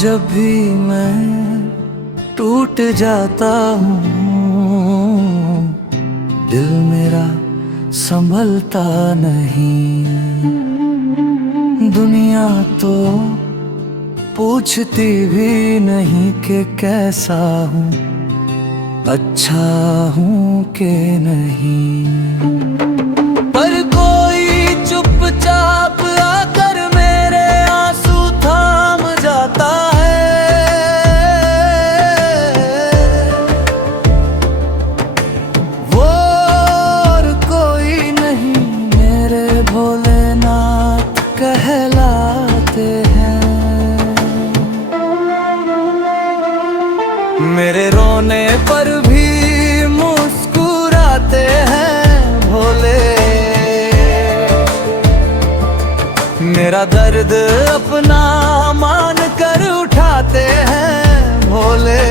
जब भी मैं टूट जाता हूँ, दिल मेरा संभलता नहीं। दुनिया तो पूछती भी नहीं कि कैसा हूँ, अच्छा हूँ कि नहीं। पर कोई चुपचाप आकर मेरे आंसू थाम जाता है। वो और कोई नहीं, मेरे भोलेनाथ कहलाते हैं। मेरे रोने पर भी मुस्कुराते हैं भोले। मेरा दर्द अपना मान कर उठाते हैं भोले।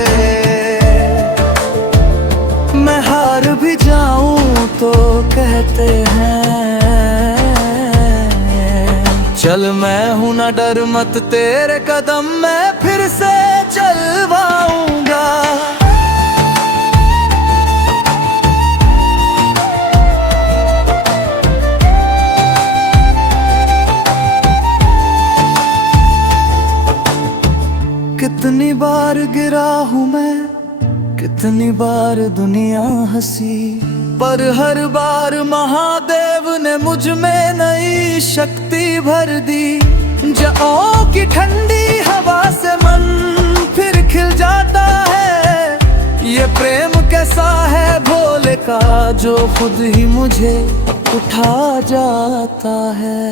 मैं हार भी जाऊं तो कहते हैं, चल मैं हूं ना डर मत तेरे कदम मैं फिर से चलवाऊंगा। कितनी बार गिरा हूँ मैं, कितनी बार दुनिया हंसी, पर हर बार महादेव ने मुझ में नई शक्ति भर दी। जाओ की ठंडी हवा से मन फिर खिल जाता है। ये प्रेम कैसा है भोले का, जो खुद ही मुझे उठा जाता है।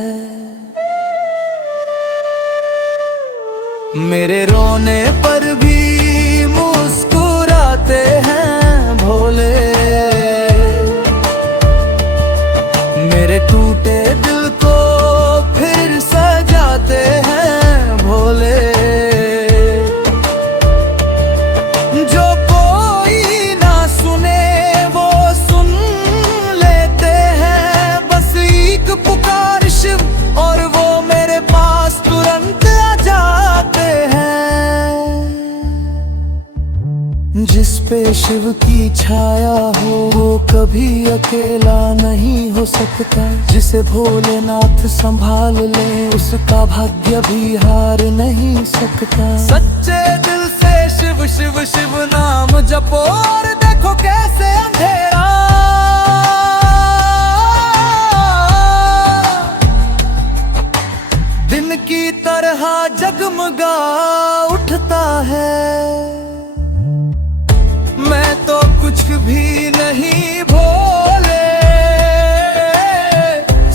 मेरे रोने पर भी मुस्कुराते हैं भोले। मेरे टूटे दिल को फिर सजाते हैं भोले। जो कोई ना सुने वो सुन लेते हैं, बस एक पुकार शिव और वो मेरे पास तुरंत आ जाते हैं। जिस पे शिव की छाया हो वो कभी अकेला नहीं हो सकता। जिसे भोलेनाथ संभाल ले उसका भाग्य भी हार नहीं सकता। सच्चे दिल से शिव शिव शिव नाम जपो और देखो कैसे अंधेरा दिन की तरह जगमगा उठता है। मैं तो कुछ भी नहीं भोले,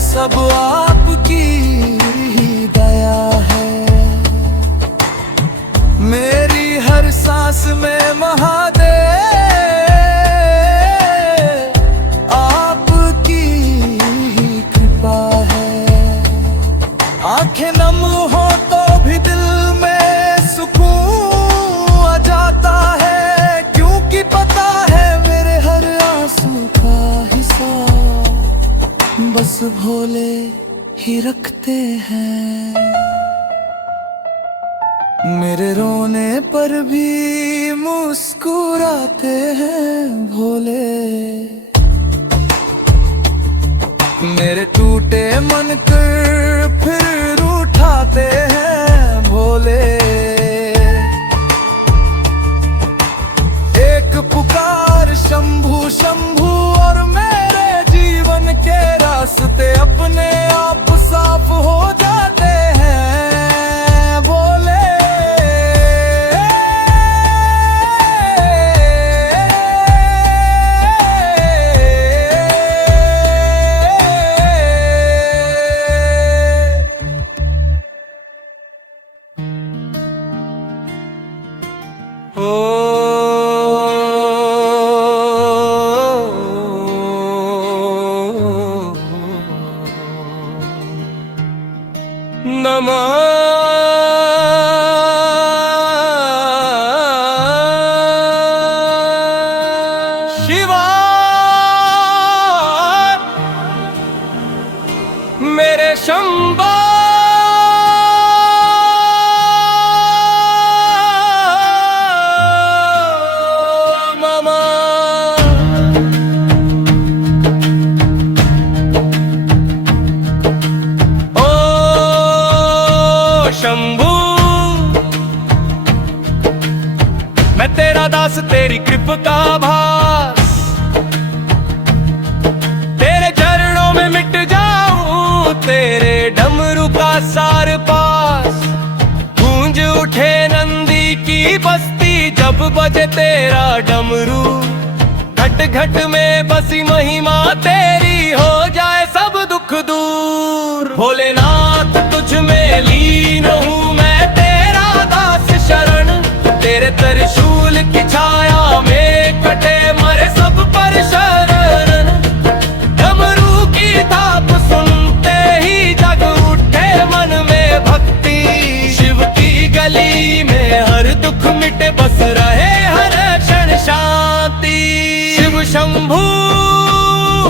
सब आपकी ही दया है। मेरी हर सांस में महादेव आपकी ही कृपा है। आंखें नम हो तो भी दिल में सुकून आ जाता है, क्योंकि पता है मेरे हर आंसू का हिसाब बस भोले ही रखते हैं। मेरे रोने पर भी मुस्कुराते हैं भोले। मेरे टूटे मन कर फिर उठाते हैं भोले। एक पुकार शंभू शंभू और मेरे जीवन के रास्ते अपने आप साफ हो जाते हैं भोले। का भास। तेरे चरणों में मिट जाऊं तेरे डमरू का सार पास। गूंज उठे नंदी की बस्ती जब बजे तेरा डमरू। घट घट में बसी महिमा तेरी हो जाए सब दुख दूर। भोलेनाथ तुझ में लीन हूँ मैं तेरा दास शरण। तेरे त्रिशूल की छाया में कटे मरे सब पर शरण। डमरू की थाप सुनते ही जग उठे मन में भक्ति। शिव की गली में हर दुख मिटे बस रहे हर क्षण शांति। शिव शंभू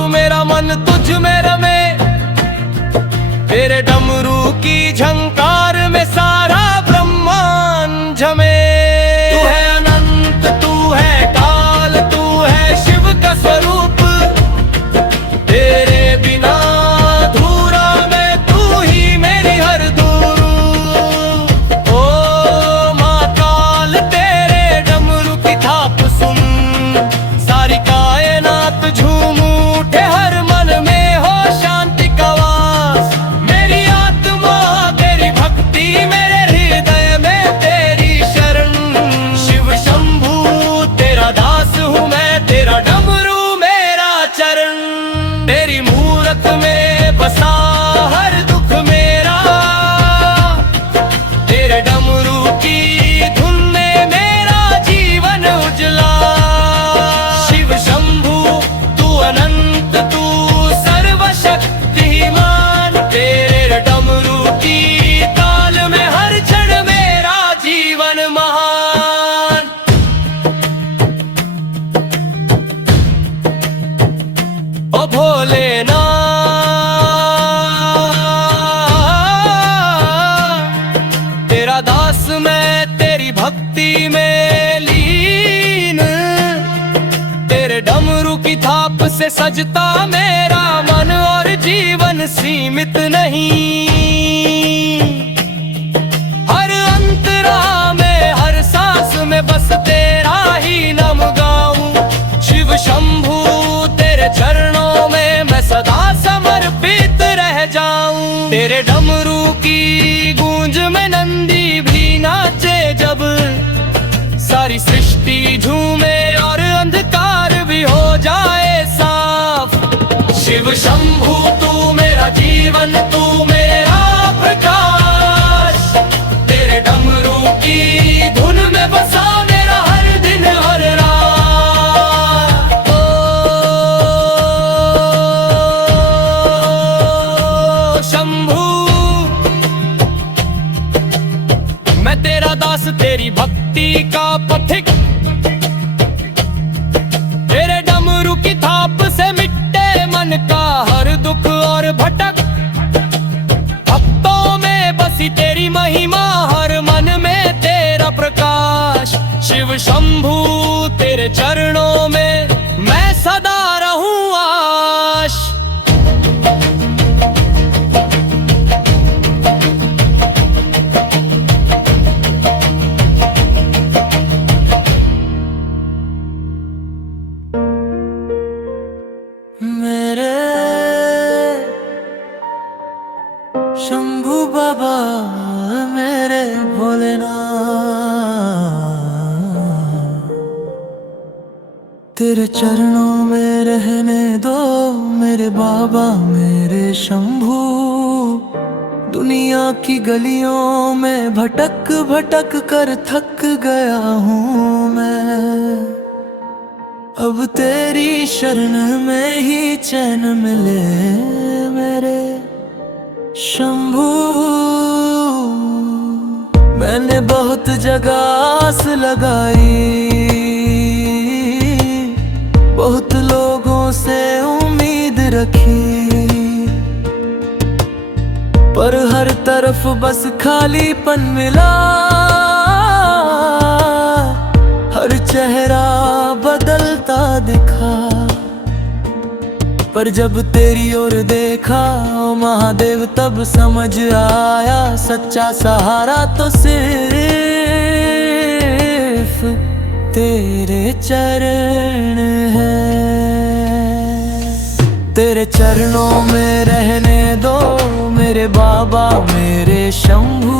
मेरा मन तुझ में रमे। तेरे डमरू की झंकार में सारा ब्रह्मांड झमे। तू है अनंत तू है काल तू है शिव का स्वरूप। तेरे बिना अधूरा मैं तू ही मेरी हर दूर। ओ महाकाल तेरे डमरू की थाप सुन। सारी कायनात झूम उठे हर मन में हो शांति का वास। मेरी आत्मा तेरी भक्ति मेरे हृदय में तेरी शरण। शिव शंभू तेरा दास हूँ मैं तेरा डमरू मेरा चरण। तेरी मूरत में बसा हर दुख मेरा। तेरे डमरू की धुन ने मेरा जीवन उजला। शिव शंभू तू अनंत तू सर्वशक्तिमान। तेरे डमरू की ताल में हर क्षण मेरा जीवन महान। ओ भोलेनाथ तेरा दास मैं तेरी भक्ति में लीन। तेरे डमरू की थाप से सजता मेरा मन और जीवन सीमित नहीं। हर अंतरा में हर सांस में बस तेरा ही नाम गाऊं। शिव शंभू तेरे चरणों में मैं सदा समर्पित रह जाऊं। तेरे डमरू की गूंज में नंदी भी नाचे जब। सारी सृष्टि झूमे और अंधकार भी हो जाए साफ। शिव शंभू तू मेरा जीवन तू मेरा प्रकाश। तेरे डमरू की धुन में बसा मेरा हर दिन हर रात। ओ शंभू मैं तेरा दास तेरी भक्ति का पथिक। तेरे डमरू की थाप से मिटे मन का हर दुख और भटक। भक्तों में बसी तेरी महिमा हर मन में तेरा प्रकाश। शिव शंभू तेरे चरणों में मैं सदा रहूं आश। मेरे शंभू बाबा मेरे भोलेनाथ। तेरे चरणों में रहने दो मेरे बाबा मेरे शंभू। दुनिया की गलियों में भटक भटक कर थक गया हूँ मैं। अब तेरी शरण में ही चैन मिले मेरे शंभू। मैंने बहुत जगह आस लगाई। बहुत लोगों से उम्मीद रखी। पर हर तरफ बस खालीपन मिला। हर चेहरा बदलता दिखा। पर जब तेरी ओर देखा ओ महादेव तब समझ आया। सच्चा सहारा तो सिर्फ तेरे चरण है। तेरे चरणों में रहने दो मेरे बाबा मेरे शंभू।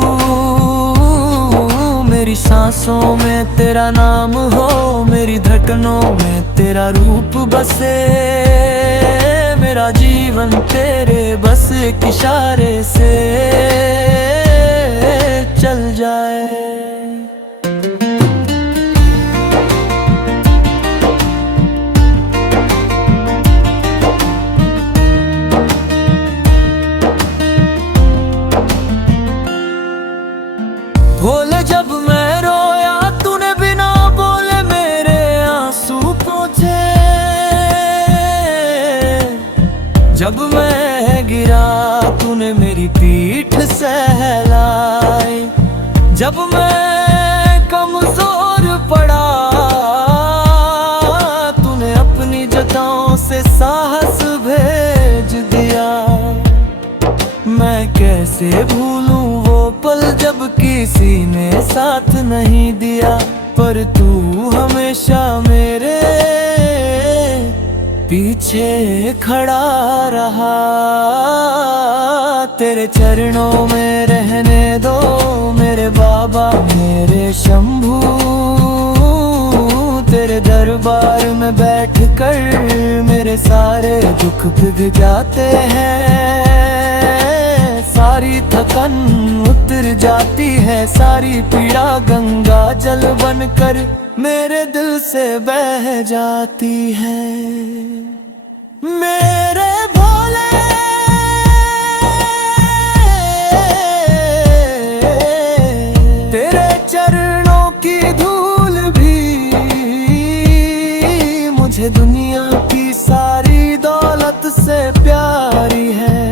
मेरी सांसों में तेरा नाम हो, मेरी धड़कनों में तेरा रूप बसे। मेरा जीवन तेरे बस एक इशारे से चल जाए। भोले जब मैं रोया तूने बिना बोले मेरे आंसू पोंछे। जब मैं गिरा तूने मेरी पीठ सहलाई। जब मैं कमजोर पड़ा तूने अपनी जटाओं से साहस भेज दिया। मैं कैसे भूलूं वो पल जब किसी ने साथ नहीं दिया, पर तू हमेशा मेरे पीछे खड़ा रहा। तेरे चरणों में रहने दो मेरे बाबा मेरे शंभू। तेरे दरबार में बैठकर मेरे सारे दुख भीग जाते हैं। सारी थकन उतर जाती है, सारी पीड़ा गंगा जल बनकर मेरे दिल से बह जाती है। मेरे भोले तेरे चरणों की धूल भी मुझे दुनिया की सारी दौलत से प्यारी है।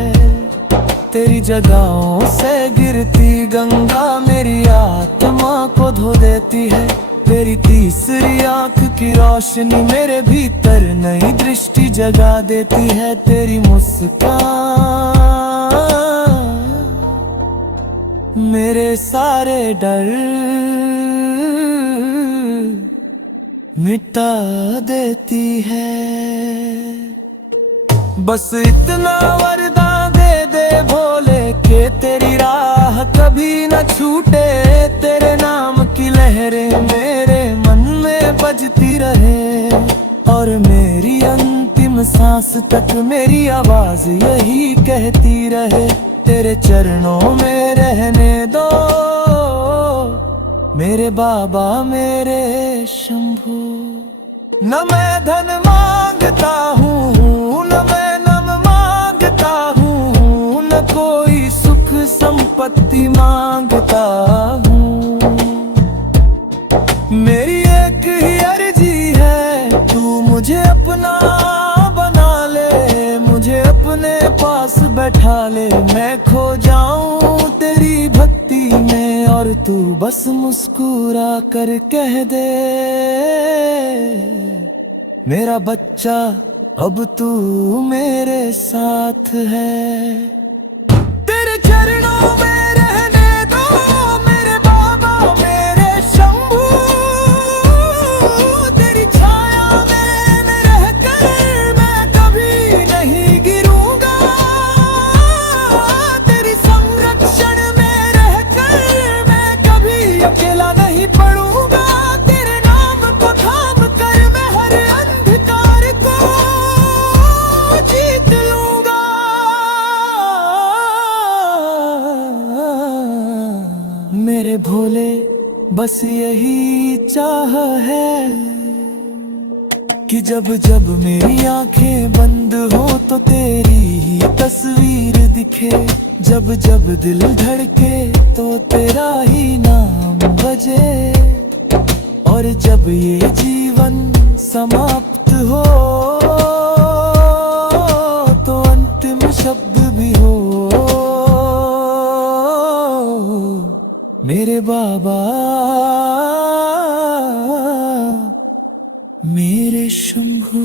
तेरी जगहों से गिरती गंगा मेरी आत्मा को धो देती है। तेरी तीसरी आंख की रोशनी मेरे भीतर नई दृष्टि जगा देती है। तेरी मुस्कान मेरे सारे डर मिटा देती है। बस इतना वरदान दे भोले के तेरी राह कभी न छूटे। तेरे नाम की लहरें मेरे मन में बजती रहे, और मेरी अंतिम सांस तक मेरी आवाज यही कहती रहे। तेरे चरणों में रहने दो मेरे बाबा मेरे शंभू। न मैं धन मांगता हूँ न मैं नम मांगता हूँ, न कोई सुख संपत्ति मांगता हूँ। मेरी एक ही अर्जी है तू मुझे अपना बना ले, मुझे अपने पास बैठा ले। मैं खो जाऊं तेरी भक्ति में और तू बस मुस्कुरा कर कह दे मेरा बच्चा अब तू मेरे साथ है। तेरे चरणों में रहने दो मेरे बाबा मेरे शंभू। तेरी छाया में रहकर मैं कभी नहीं गिरूंगा। तेरी संरक्षण में रहकर मैं कभी अकेला नहीं पड़ूंगा। तेरे नाम को थाम कर मैं हर अंधकार को जीत लूंगा। मेरे भोले बस यही चाह है कि जब जब मेरी आंखें बंद हो तो तेरी ही तस्वीर दिखे। जब जब दिल धड़के तो तेरा ही नाम बजे। और जब ये जीवन समाप्त हो तो अंतिम शब्द भी हो मेरे बाबा मेरे शंभू।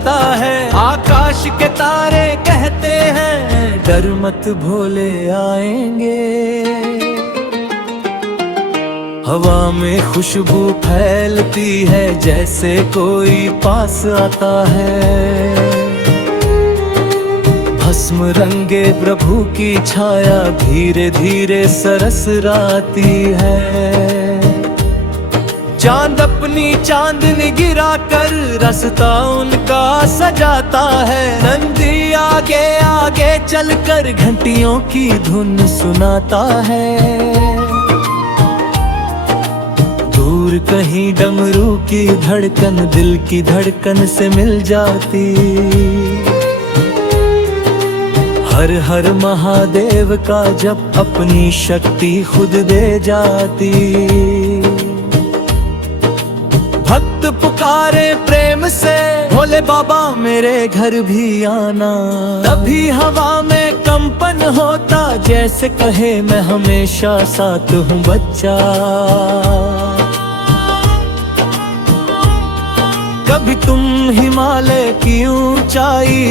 जाता है। आकाश के तारे कहते हैं डर मत भोले आएंगे। हवा में खुशबू फैलती है जैसे कोई पास आता है। भस्म रंगे प्रभु की छाया धीरे धीरे सरसराती है। चांद अपनी चांदनी गिरा कर रास्ता उनका सजाता है। नंदी आगे आगे चलकर घंटियों की धुन सुनाता है। दूर कहीं डमरू की धड़कन दिल की धड़कन से मिल जाती। हर हर महादेव का जप अपनी शक्ति खुद दे जाती। भक्त पुकारे प्रेम से भोले बाबा मेरे घर भी आना। तभी हवा में कंपन होता जैसे कहे मैं हमेशा साथ हूँ बच्चा। कभी तुम हिमालय की ऊंचाई,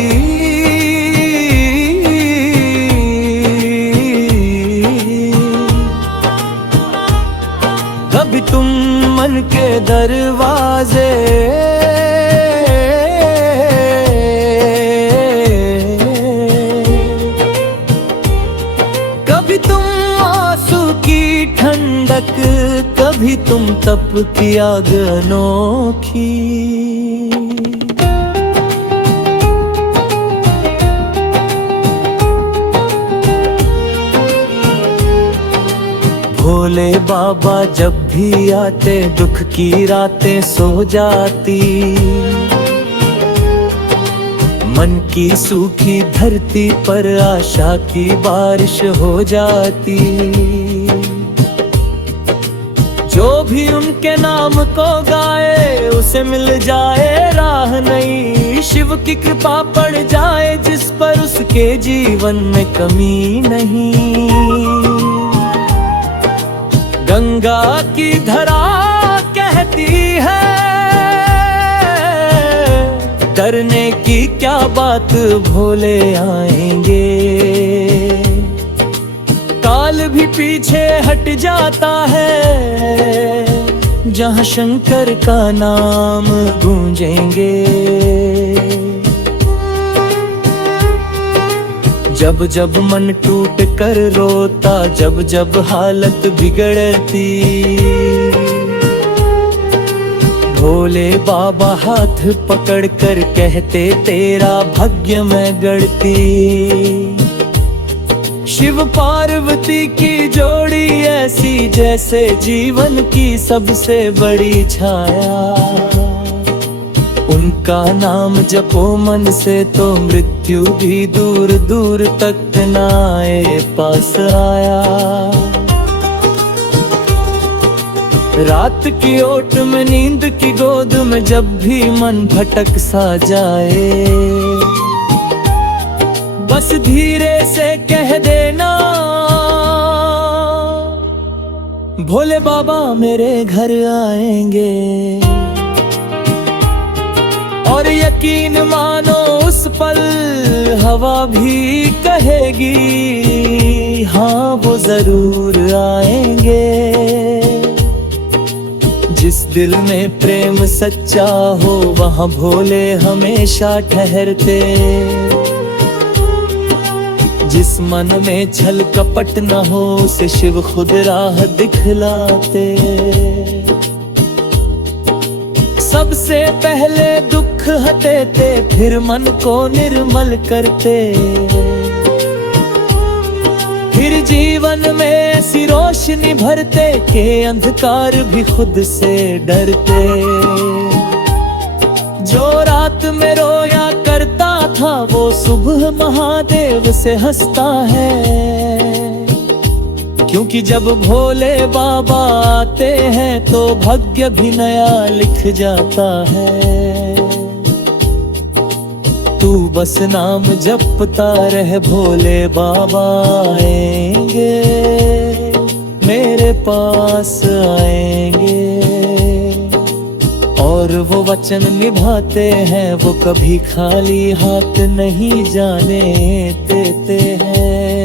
कभी तुम मन के दरवाजे, कभी तुम आंसू की ठंडक, कभी तुम तप की आग अनोखी। भोले बाबा जब भी आते दुख की रातें सो जाती। मन की सूखी धरती पर आशा की बारिश हो जाती। जो भी उनके नाम को गाए उसे मिल जाए राह नई। शिव की कृपा पड़ जाए जिस पर उसके जीवन में कमी नहीं। गंगा की धरा कहती है डरने की क्या बात भोले आएंगे। काल भी पीछे हट जाता है जहाँ शंकर का नाम गूंजेंगे। जब जब मन टूट कर रोता, जब जब हालत बिगड़ती, भोले बाबा हाथ पकड़ कर कहते तेरा भाग्य मैं गढ़ती। शिव पार्वती की जोड़ी ऐसी जैसे जीवन की सबसे बड़ी छाया। उनका नाम जपो मन से तो मृत्यु भी दूर दूर तक न आए पास आया। रात की ओट में नींद की गोद में जब भी मन भटक सा जाए, बस धीरे से कह देना भोले बाबा मेरे घर आएंगे। और यकीन मानो उस पल हवा भी कहेगी हाँ वो जरूर आएंगे। जिस दिल में प्रेम सच्चा हो वहाँ भोले हमेशा ठहरते। जिस मन में छल कपट न हो उसे शिव खुद राह दिखलाते। सबसे पहले दुख हटेते फिर मन को निर्मल करते। फिर जीवन में ऐसी रोशनी भरते के अंधकार भी खुद से डरते। जो रात में रोया करता था वो सुबह महादेव से हंसता है। क्योंकि जब भोले बाबा आते हैं तो भाग्य भी नया लिख जाता है। तू बस नाम जपता रह भोले बाबा आएंगे मेरे पास आएंगे। और और वो वचन निभाते हैं, वो कभी खाली हाथ नहीं जाने देते हैं।